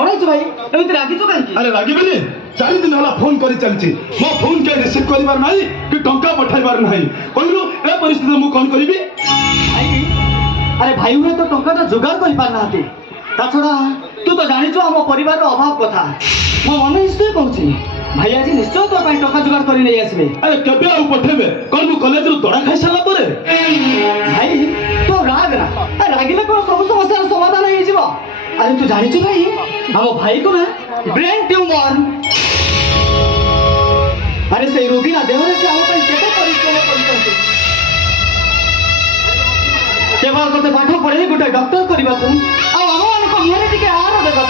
अड़ाई भाई एमती रागिच कहीं अरे रागिबेनी 4 दिन होला फोन करी चलची मो फोन के रिसीव करिबार नाही कि टंका पठाइबार नाही कहलु ए परिस्थिति मु कोन करिबी भाई अरे भाई हुए तो टंका जोगाड़ कर पार ना ता छड़ा तू तो जानिଛୁ ଆମ ପରିବାର ଅଭାବ କଥା ମୋ ମନ ନିଶ୍ଚୟ କହୁଛି भाई आज निश्चय तो टका जोगाड़ कर नहीं आसबे अरे केबे आउ पठेबे कोन मु कॉलेज रु तोड़ा खाइ साला परे भाई तो राग ना रागिले को सब समस्या समाधान हो जिवो अरे तू जानिछु भाई हम भाई को ना ब्रेन ट्यूमर अरे से रोगी ना देह रे से हम पे केते परिश्रम करछथि केवल कते पाठ पढे गोटे डॉक्टर करबा को आ हम को मुहरे टिके आरो देबा